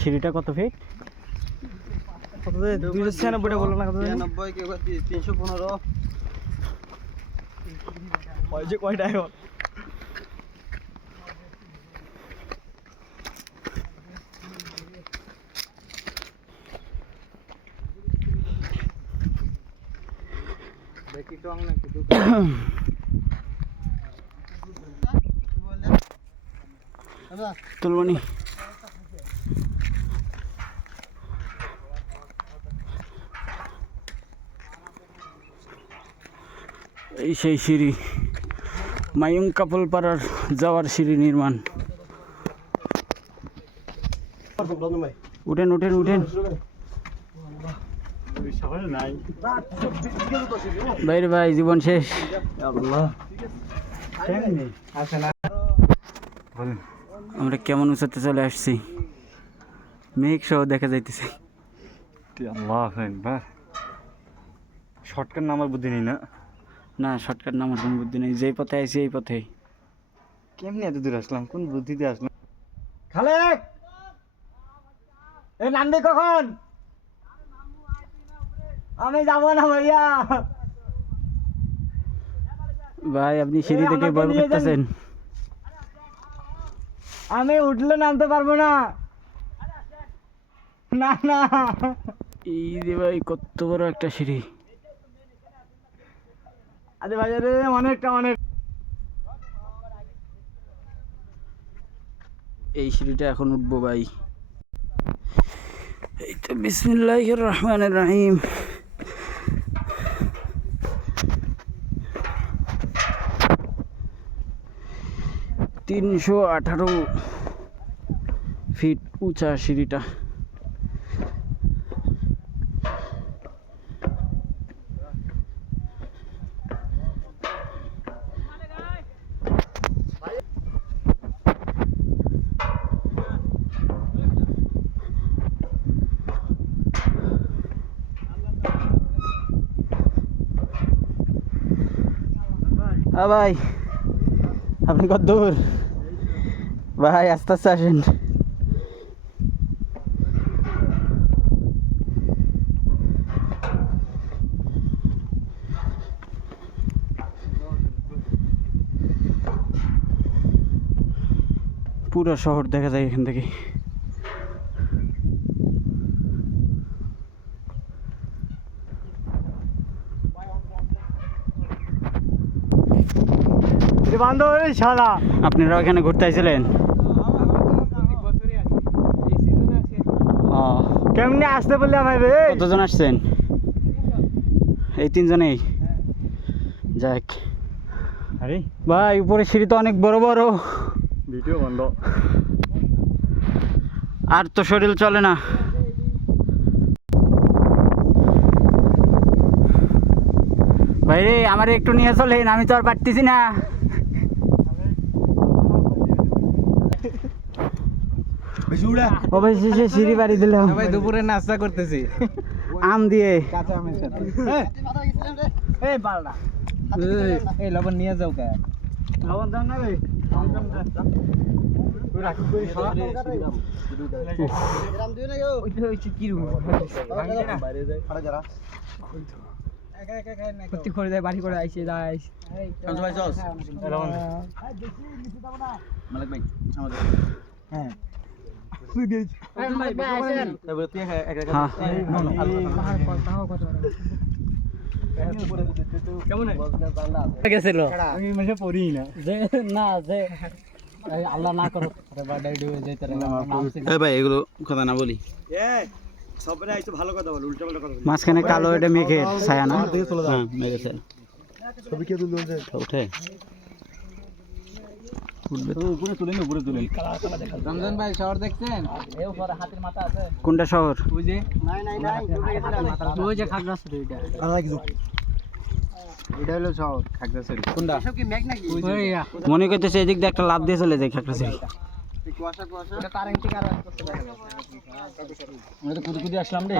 সিঁড়িটা কত ফিট? 296 বললো না, 93 কে 315 ওই যে কয়টা এখন দেখি তো আমরা একটু তুলবনি। এই সেই সিঁড়ি, মায়ুং কাপলপাড়ার যাওয়ার সিঁড়ি নির্মাণ। উঠেন উঠেন উঠেন বাইরে ভাই, জীবন শেষ। আমরা কেমন উঁচাতে চলে আসছি, মেঘ সহ দেখা যাইতেছে। শর্টকাট নামার বুদ্ধি নেই না? না, শর্টকাট নামার কোনো বুদ্ধি নেই, যেই পথে আইছি এই পথে। কেমনি এত দূর আসলাম, কোন বুদ্ধিতে আসলাম? খালেক, এই নামবি কখন? আমি যাবো না ভাইয়া। ভাই আপনি সিঁড়ি থেকে ভয় করতেছেন। আমি উঠলে নামতে পারবো না। না না, এই রে ভাই, কত বড় একটা সিঁড়ি। আরে ভাই, আরে অনেকটা অনেক। এই সিঁড়িটা এখন উঠবো ভাই। এই তো বিসমিল্লাহির রহমানির রহিম। $318 ফিট উঁচা সিঁড়িটা। ভাই আপনি কত দূর? ভাই আস্তে আস্তে আসেন। পুরো শহর দেখা যায় এখান থেকে। আপনারা ওখানে ঘুরতে আইছিলেন? কেমনে আসতে বললে আমার রে? কতজন আসছেন? এই 3 জনেই। যাক। আরে ভাই, উপরে সিঁড়ি তো অনেক বড় বড়। ভিডিও বন্ধ। আর তো শরীর চলে না। ভাই রে, আমার একটু নিয়ে চলেন, আমি তো আর পারতেছি না। অবশেষে সিঁড়ি বাড়ি দিলাম। ভাই দুপুরে নাস্তা করতেছি আম দিয়ে, কাঁচা আমের সাথে। এই বালডা, এই লবণ নিয়ে যাও কা? লবণ দাও না রে। তুই রাখি কই সরা গ্রাম দিও না গো। ওইটা হইছে কি রুম ভাঙে না বাইরে যায় ফাড়া যারা একা একা খায় না কত করে যায় বাড়ি করে আইছে যায়। কাঞ্চু ভাই সস লবণ দেখি নিচে যাব না মালিক ভাই আমাদের। হ্যাঁ তুই দিস মালিক ভাই আইছেন তারপরে তুই একা একা বাহার পাও কত কেমন গেছিল? আমি মানে পড়ি না যে না, যে আল্লাহ না করো ভাই এগুলো কথা না বলি। সবরে আইছো ভালো কথা বল, উল্টা পাল্টা কথা বল। মাঝখানে কালো এটা মেঘের ছায়া না? হ্যাঁ, মেঘের ছায়া। ছবি কে তুললো যে উঠে উঠবে তো, উপরে তুলেন, উপরে তুলেন। রমজান ভাই শহর দেখছেন? এই উপরে হাতির মাথা আছে। কোনটা শহর? ওই যে নাই ওই যে খাগড়াছড়ি। এটা আর লাগছে, এটা হলো শহর খাগড়াছড়ি। কোনটা? এসব কি মেঘ নাকি? মনে করতেছে এদিক দিয়ে একটা লাভ দিয়ে চলে যায় খাগড়াছড়ি। কুয়াশা কুয়াশা এটা কারেন্ট থেকে আর আসতে দেখা যাচ্ছে। আমরা তো কুদি কুদি আসলাম রে।